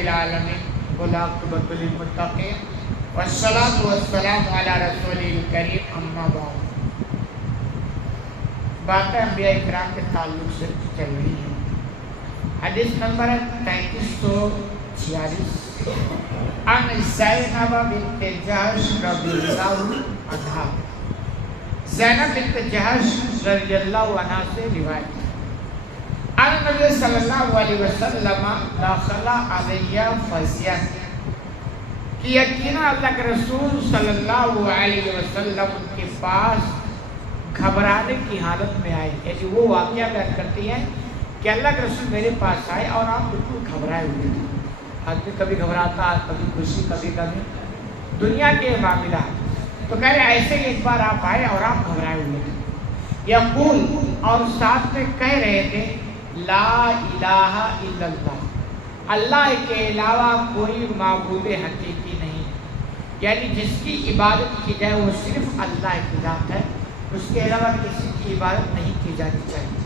العالمین والعاقبۃ للمتقین والصلاۃ والسلام علی رسول الکریم اما بعد۔ باتیں انبیاء اکرام کے تعلق سے چل رہی ہیں۔ حدیث نمبر 3346 عن زینب بنت جحش رضی اللہ عنہا، زینب بنت جحش رضی اللہ عنہا سے روایت ہے، ان نبی صلی اللہ علیہ وسلم داخل علیہ فزیا، کہ یقینا اللہ کے رسول صلی اللہ علیہ وسلم ان کے پاس گھبرانے کی حالت میں آئے، یعنی وہ واقعہ بیان کرتی ہیں کہ اللہ کے رسول میرے پاس آئے اور آپ بالکل گھبرائے ہوئے تھے۔ آدمی کبھی گھبراتا، کبھی خوشی، کبھی دنیا کے معاملات، تو کہہ رہے ایسے ہی ایک بار آپ آئے اور آپ گھبرائے ہوئے تھے۔ یقول، اور ساتھ میں کہہ رہے تھے لا الہ الا اللہ، اللہ کے علاوہ کوئی معبود حقیقی نہیں، یعنی جس کی عبادت کی جائے وہ صرف اللہ کی ذات ہے، اس کے علاوہ کسی کی عبادت نہیں کی جانی چاہیے۔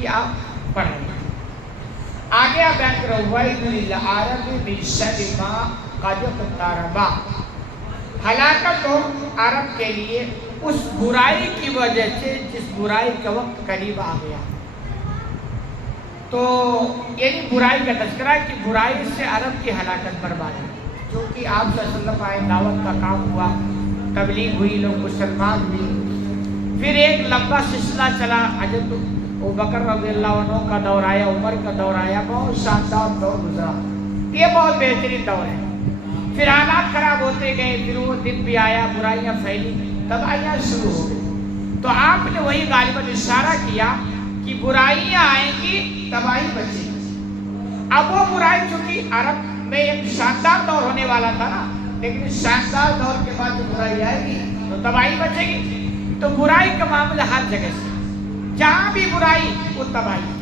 یہ آپ پڑھ رہے ہیں۔ آگے آپ بیان کرو وَيْلٌ لِلْعَرَبِ مِنْ شَرِّ مَا قَدِ اقْتَرَبَ، ہلاکت ہو عرب کے لیے اس برائی کی وجہ سے جس برائی کا وقت قریب آ گیا۔ تو یعنی برائی کا تذکرہ ہے کہ برائی سے عرب کی ہلاکت برباد ہے، کیونکہ آپ صلی اللہ علیہ وسلم آئے، دعوت کا کام ہوا، تبلیغ ہوئی، لوگ مسلمان ہوئے، پھر ایک لمبا سلسلہ چلا، حضرت ابوبکر رضی اللہ عنہ کا دور آیا، عمر کا دور آیا، بہت شاندار دور گزرا، یہ بہت بہترین دور ہے۔ پھر حالات خراب ہوتے گئے، پھر وہ دن بھی آیا، برائیاں پھیلی، تباہیاں شروع ہو گئی۔ تو آپ نے وہی غالباً اشارہ کیا کہ برائیاں آئیں گی، تباہی بچے گی۔ اب وہ برائی چونکہ عرب میں ایک شاندار دور ہونے والا تھا نا، لیکن اس شاندار دور کے بعد جو برائی آئے گی تو تباہی بچے گی۔ تو برائی کا معاملہ ہر جگہ سے، جہاں بھی برائی وہ تباہی۔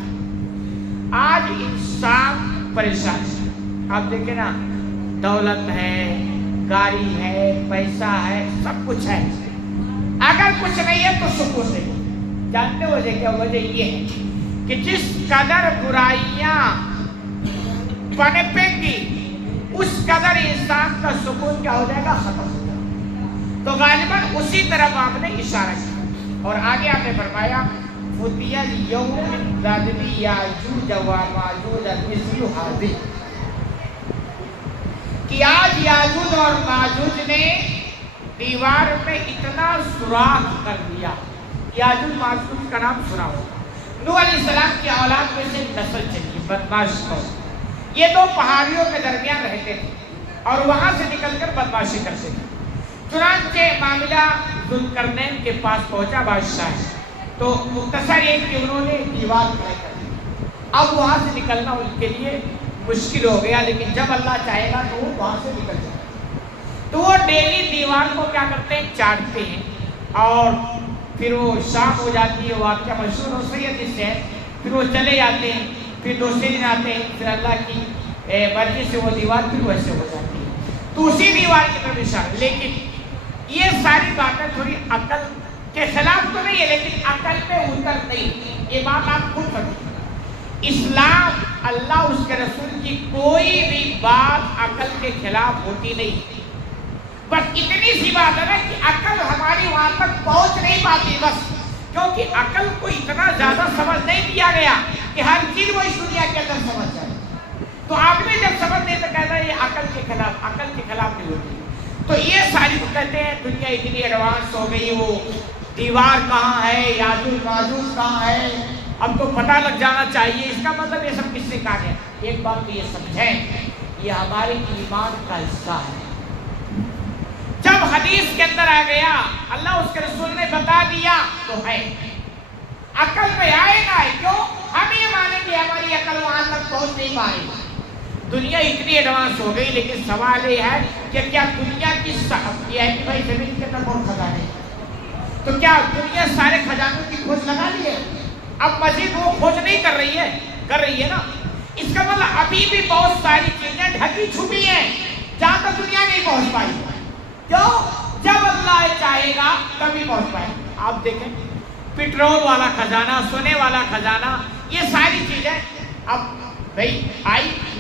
آج انسان پریشان ہے، آپ دیکھیں نا، دولت ہے، گاڑی ہے، پیسہ ہے، سب کچھ ہے، اگر کچھ نہیں ہے تو سکون نہیں۔ جانتے ہو وجہ کیا؟ وجہ یہ ہے کہ جس قدر برائیاں پنپیں گی اس قدر انسان کا سکون کیا ہو جائے گا؟ ختم ہو جائے گا۔ تو غالباً اسی طرف آپ نے اشارہ کیا، اور آگے آپ نے فرمایا فُتِيَ الْيَوْمِ بِالرَّجْمِ يَأْجُوجَ وَمَأْجُوجَ مِثْلُ هَٰذِهِ، کہ آج یاجوج اور ماجوج نے دیوار میں اتنا سوراخ کر دیا۔ یاجوج ماجوج کا نام سنا ہوگا، نوح علیہ السلام کی اولاد میں سے نسل چلی، بدماش قوم۔ یہ دو پہاڑیوں کے درمیان رہتے تھے اور وہاں سے نکل کر بدماشی کرتے تھے۔ چنانچہ معاملہ ذوالقرنین کے پاس پہنچا بادشاہ، تو مختصر ایک کہ انہوں نے دیوار کھڑا کر دی۔ اب وہاں سے نکلنا ان کے لیے مشکل ہو گیا، لیکن جب اللہ چاہے گا تو وہ وہاں سے نکل جائے گا۔ تو وہ ڈیلی دیوار کو کیا کرتے ہیں؟ چاٹتے ہیں، اور پھر وہ شام ہو جاتی ہے، واقعہ مشہور ہو سید سے ہے، پھر وہ چلے جاتے ہیں، پھر دوسرے دن آتے ہیں، پھر اللہ کی مرضی سے وہ دیوار پھر ویسے ہو جاتی ہے۔ تو اسی دیوار کی طرف اشارہ۔ لیکن یہ ساری باتیں تھوڑی عقل کے خلاف تو نہیں ہے، لیکن عقل پہ اتر نہیں، یہ بات آپ خود سمجھیں۔ اسلام، اللہ، اس کے رسول کی کوئی بھی بات عقل کے خلاف ہوتی نہیں۔ بس اتنی سی بات ہے نا کہ عقل ہماری وہاں تک پہنچ نہیں پاتی، بس کیونکہ عقل کو اتنا زیادہ سمجھ نہیں دیا گیا کہ ہر چیز وہ اس دنیا کے اندر سمجھ جائے۔ تو آدمی جب سمجھ نہیں تو کہتا ہے یہ عقل کے خلاف نہیں ہوتی۔ تو یہ ساری کہتے ہیں دنیا اتنی ایڈوانس ہو گئی، وہ دیوار کہاں ہے، یاجوج ماجوج کہاں ہے، اب تو پتہ لگ جانا چاہیے۔ اس کا مطلب یہ سب کس سے کہا ہے؟ ایک بات تو یہ سمجھیں، یہ ہمارے ایمان کا حصہ ہے۔ جب حدیث کے اندر آ گیا، اللہ اس کے رسول نے بتا دیا تو ہے، عقل میں آئے گا۔ کیوں؟ ہم یہ مانیں کہ ہماری عقل وہاں تک پہنچ نہیں پائے۔ دنیا اتنی ایڈوانس ہو گئی، لیکن سوال یہ ہے کہ کیا دنیا کی یہ ہے کہ بھائی زمین کے اندر بہت خزانے، تو کیا دنیا سارے خزانوں کی کھوج لگا لی ہے؟ اب مزید وہ کھوج نہیں کر رہی ہے نا۔ اس کا مطلب ابھی بھی بہت ساری چیزیں ڈھکی چھپی ہیں جہاں تک دنیا نہیں پہنچ پائی۔ کیوں؟ جب اللہ چاہے گا تبھی پہنچ پائے۔ آپ دیکھیں پیٹرول والا خزانہ، سونے والا خزانہ، یہ ساری چیزیں اب بھائی آئی